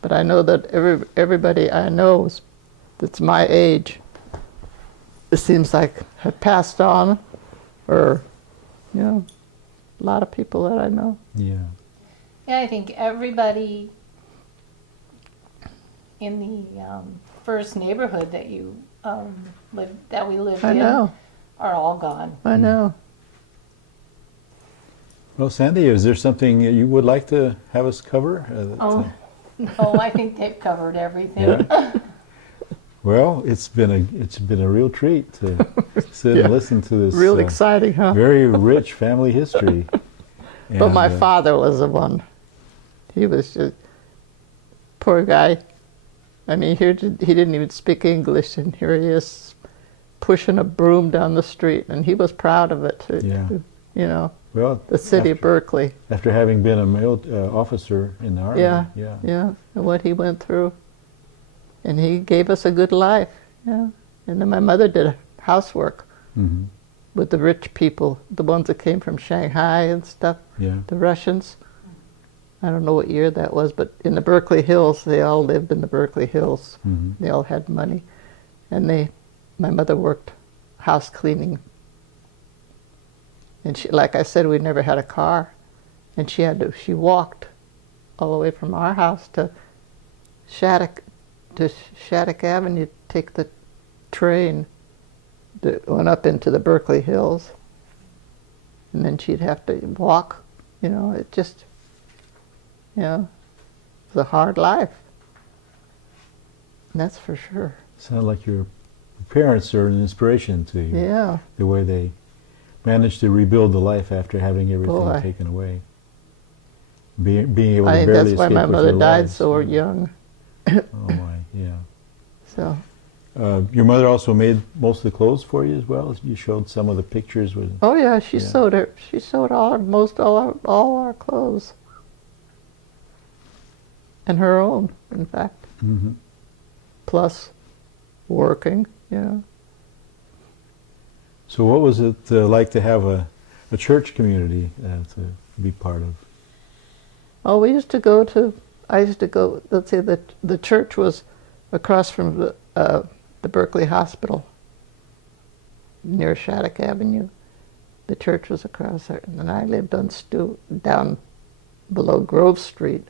But I know that everybody I know that's my age, it seems like have passed on, or, you know, a lot of people that I know. Yeah. Yeah, I think everybody in the first neighborhood that we lived I in know, are all gone. I know. Well, Sandy, is there something you would like to have us cover? Oh, I think they've covered everything. Yeah. Well, it's been a real treat to sit Yeah. and listen to this Real exciting, huh? very rich family history. But And, my father was the one. He was just, poor guy. I mean, he didn't even speak English, and here he is pushing a broom down the street, and he was proud of it. Yeah. You know, well, the city of Berkeley. after having been a male officer in the Army. Yeah, Yeah. yeah, and what he went through. And he gave us a good life, yeah. And then my mother did housework Hmm. with the rich people, the ones that came from Shanghai and stuff, Yeah. the Russians. I don't know what year that was, but in the Berkeley Hills, they all lived in the Berkeley Hills. Hmm. They all had money. And my mother worked house cleaning. And she, like I said, we never had a car. And she walked all the way from our house to Shattuck Avenue, take the train that went up into the Berkeley Hills. And then she'd have to walk, you know, it just, you know, it was a hard life. That's for sure. Sound like your parents are an inspiration to you. Yeah. The way they managed to rebuild the life after having everything Boy. taken away. Being able I to think barely that's why escape my with mother their died lives. so young. Oh my, yeah. So, Your mother also made most of the clothes for you as well. You showed some of the pictures with. oh yeah, she Yeah. sewed all our clothes. And her own, in fact. Hmm. Plus working, you know. So, what was it like to have a church community to be part of? Oh, I used to go, let's say the church was across from the Berkeley Hospital near Shattuck Avenue. The church was across there, and then I lived on down below Grove Street,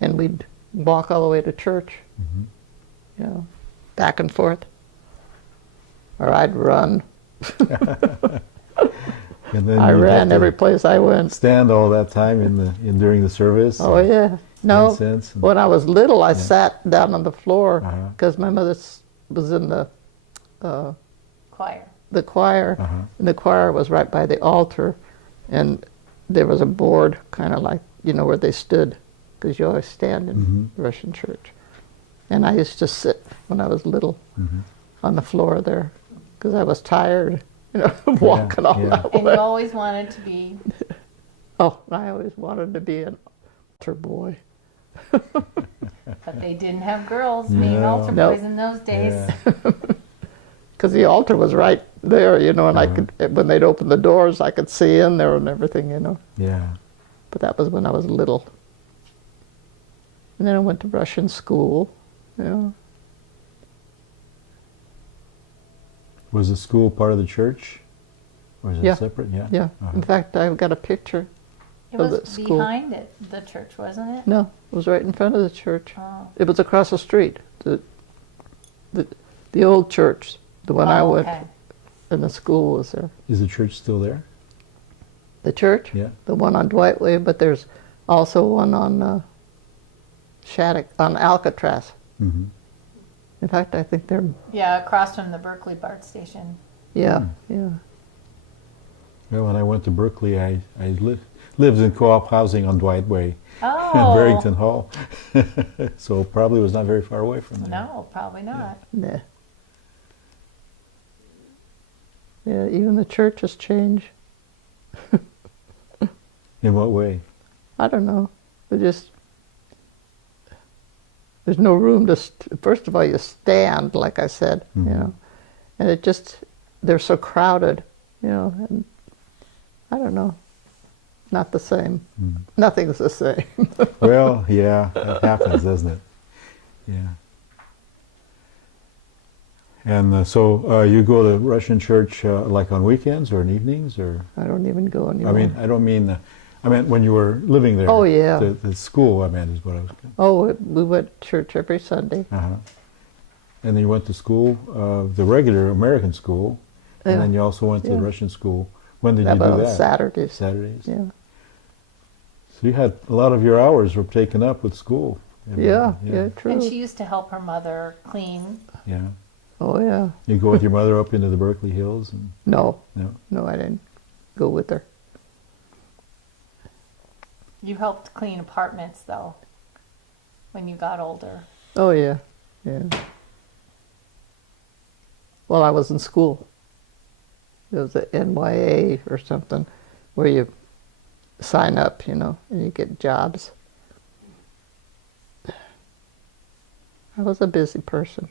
and we'd walk all the way to church, Mhm. you know, back and forth. Or I'd run. And then I you'd have ran to every place I went. stand all that time during the service. Oh and yeah. No, incense and- when I was little, I sat down on the floor Uh-huh. because my mother was in the Choir. choir, Uh-huh. and the choir was right by the altar, and there was a board, kind of like, you know, where they stood, because you always stand in Mhm. Russian church. And I used to sit when I was little Mhm. on the floor there, because I was tired, you know, walking all yeah. that And way. you always wanted to be, Oh, I always wanted to be an altar boy. but they didn't have girls being No. altar Nope. boys in those days. Yeah. Because the altar was right there, you know, and I Uh-huh. could, when they'd open the doors, I could see in there and everything, you know. Yeah. But that was when I was little. And then I went to Russian school, you know. Was the school part of the church? Or was it Yeah. separate? Yeah. Yeah. Uh-huh. In fact, I've got a picture. It Of was the school. behind it, the church, wasn't it? No, it was right in front of the church. Oh. It was across the street. The old church, the one I Oh, went, okay. and the school was there. Is the church still there? The church? Yeah. The one on Dwight Way, but there's also one on Shattuck on Alcatraz. Mm-hmm. In fact, I think they're, Yeah, across from the Berkeley BART station. yeah, yeah. Well, when I went to Berkeley, I lived in co-op housing on Dwight Way in Oh, Barrington Hall. So probably was not very far away from there. no, probably not. Nah. Yeah, even the churches change. In what way? I don't know. They just, there's no room to, first of all, you stand, like I said, Mhm. you know, and it just, they're so crowded, you know, and I don't know. Not the same. Mm. Nothing's the same. Well, yeah, that happens, doesn't it? Yeah. And so you go to Russian church like on weekends or in evenings, or? I don't even go anymore. I mean, I don't mean. I meant when you were living there. Oh, yeah. The school, I meant, is what I was. Oh, we went to church every Sunday. Uh-huh. And then you went to school, the regular American school, and Yeah. then you also went to the Yeah. Russian school. When did you About do that? Saturdays. Saturdays. Yeah. So you had a lot of your hours were taken up with school. Yeah, true. And she used to help her mother clean. Yeah. Oh, yeah. You go with your mother up into the Berkeley Hills, and No, no. I didn't go with her. You helped clean apartments, though, when you got older. Oh, yeah, yeah. Well, I was in school. It was the NYA or something where you sign up, you know, and you get jobs. I was a busy person.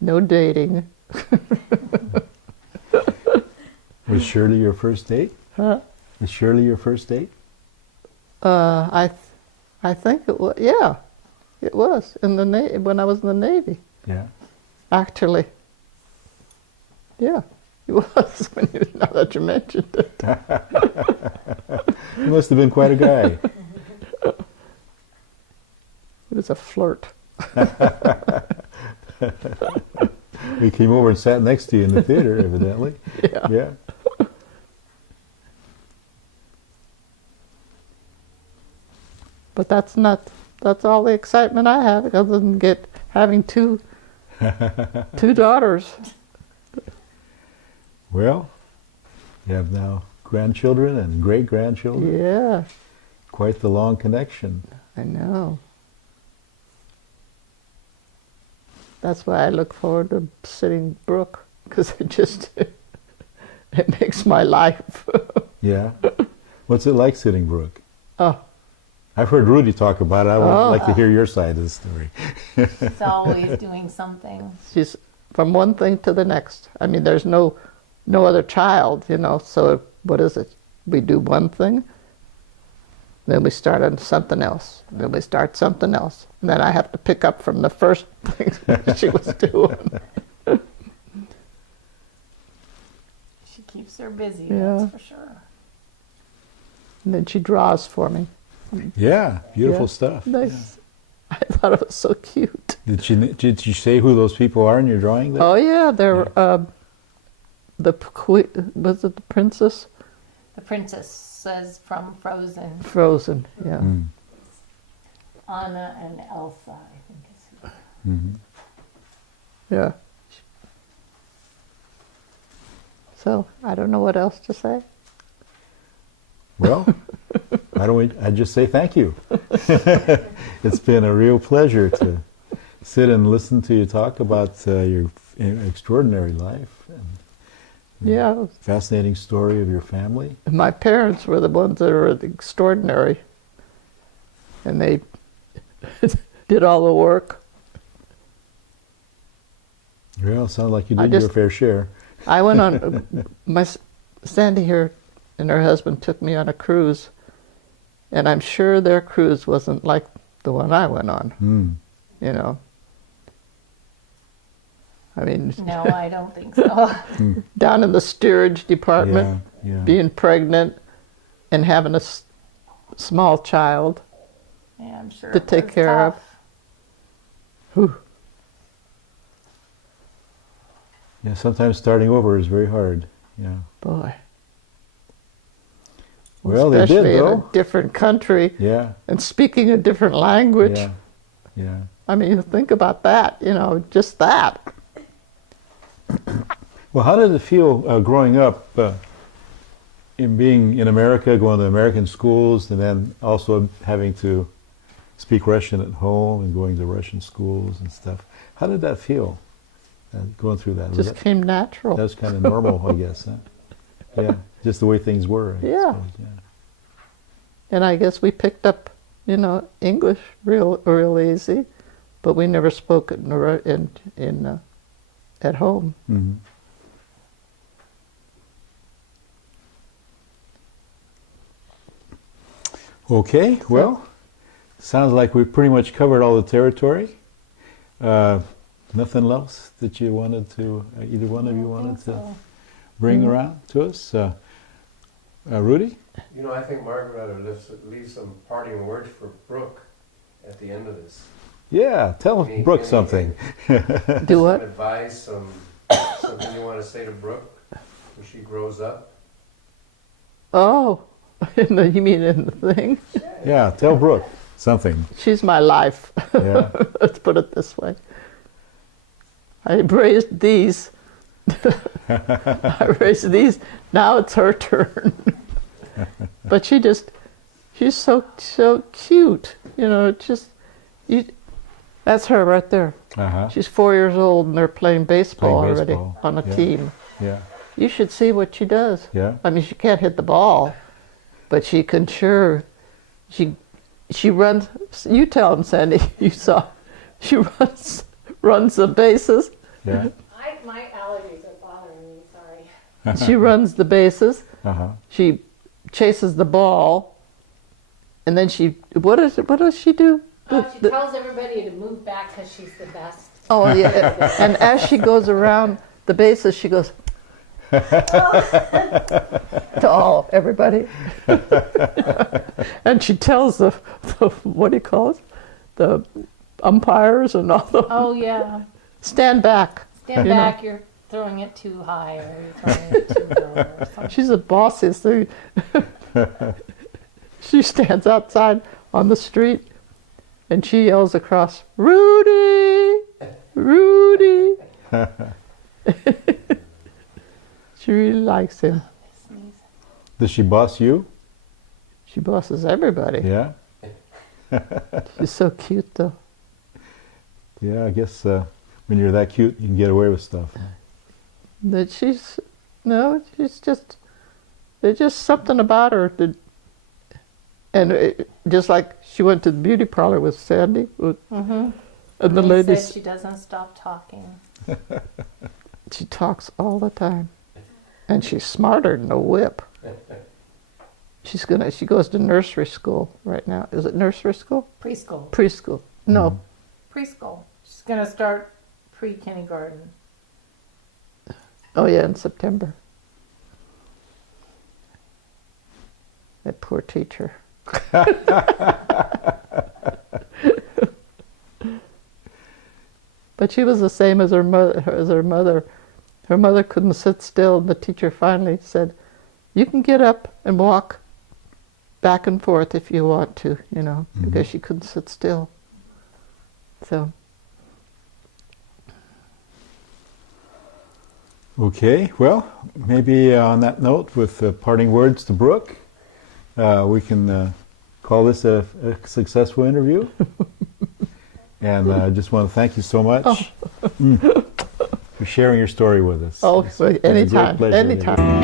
No dating. Was Shirley your first date? Huh? Is Shirley your first date? I think it was. Yeah, it was in the when I was in the Navy. Yeah. Actually, yeah, it was. Now that you mentioned it. You must have been quite a guy. It was a flirt. He came over and sat next to you in the theater, evidently. Yeah. Yeah. But that's all the excitement I have, other than having two daughters. Well, you have now grandchildren and great-grandchildren. Yeah, Quite the long connection. I know. That's why I look forward to sitting Brooke, because it makes my life. Yeah. What's it like sitting Brook? Oh, I've heard Rudy talk about it. I would Oh. like to hear your side of the story. She's always doing something. she's from one thing to the next. I mean, there's no other child, you know, so what is it? We do one thing, then we start on something else, then we start something else, and then I have to pick up from the first thing that she was doing. She keeps her busy, Yeah. that's for sure. And then she draws for me. Yeah, beautiful Yeah. stuff. Nice. I thought it was so cute. Did you say who those people are in your drawing there? Oh yeah, they're the queen. Was it the princess? The princesses from Frozen, Frozen. Yeah. Mm. Anna and Elsa, I think is who. Mhm. Yeah. So I don't know what else to say. Well, I just say thank you. It's been a real pleasure to sit and listen to you talk about your extraordinary life and Yeah. fascinating story of your family. My parents were the ones that were extraordinary, and they did all the work. Well, sounds like you I did your just- fair share. I went on Sandy here and her husband took me on a cruise, and I'm sure their cruise wasn't like the one I went on. Mm. You know. I mean, No, I don't think so. down in the steerage department, Yeah, yeah. being pregnant and having a small child. Yeah, I'm sure To it take was care of. tough. Whew. Yeah, sometimes starting over is very hard. Yeah. Boy. Well, they did, especially in a though. different country Yeah, and speaking a different language. yeah, yeah. I mean, think about that, you know, just that. Well, how did it feel growing up in being in America, going to American schools, and then also having to speak Russian at home and going to Russian schools and stuff? How did that feel, going through that? Just came natural. That was kind of normal, I guess, huh? Yeah, just the way things were. I Yeah. suppose, yeah. And I guess we picked up, you know, English real easy, but we never spoke it at home. Mhm. Okay, well, sounds like we've pretty much covered all the territory. Nothing else that you wanted to, either one of you wanted to bring around to us? Rudy? You know, I think Margaret ought to leave some parting words for Brooke at the end of this. Yeah, tell Any- Brooke any- something. Do Some what? advice, something you want to say to Brooke when she grows up? Oh, you mean in the thing? Yeah, tell Brooke something. She's my life. Yeah. Let's put it this way. I raised these. I raised these. Now it's her turn. But she's so cute. You know, that's her right there. Uh-huh. She's 4 years old and they're playing baseball, Playing already baseball, on a yeah. team. Yeah, You should see what she does. yeah. I mean, she can't hit the ball, but she can sure. She runs. You tell him, Sandy. You saw. She runs the bases. Yeah. My allergies are bothering me, sorry. She runs the bases. Uh-huh. She chases the ball, and then what does she do? She tells everybody to move back because she's the best. Oh yeah. And as she goes around the bases, she goes to everybody. And she tells the what do you call it? The umpires and all the Oh, yeah. stand back. Stand You know. back, you're throwing it too high or you're throwing it too low or something. She's the bossiest thing. She stands outside on the street and she yells across, Rudy! Rudy! She really likes him. Does she boss you? She bosses everybody. Yeah. She's so cute though. Yeah, I guess when you're that cute, you can get away with stuff. That she's just, there's just something about her that, and just like she went to the beauty parlor with Sandy, and the He lady, says she doesn't stop talking. she talks all the time, and she's smarter than a whip. She goes to nursery school right now. Is it nursery school? Preschool. Preschool. No, Preschool. She's going to start pre-kindergarten. oh yeah, in September. That poor teacher. But she was the same as her mother. Her mother couldn't sit still, and the teacher finally said, "You can get up and walk back and forth if you want to," you know, because she couldn't sit still. So, Okay, well, maybe on that note, with parting words to Brooke, we can call this a successful interview. And I just want to thank you so much for sharing your story with us. oh, It's been a great anytime, pleasure. anytime.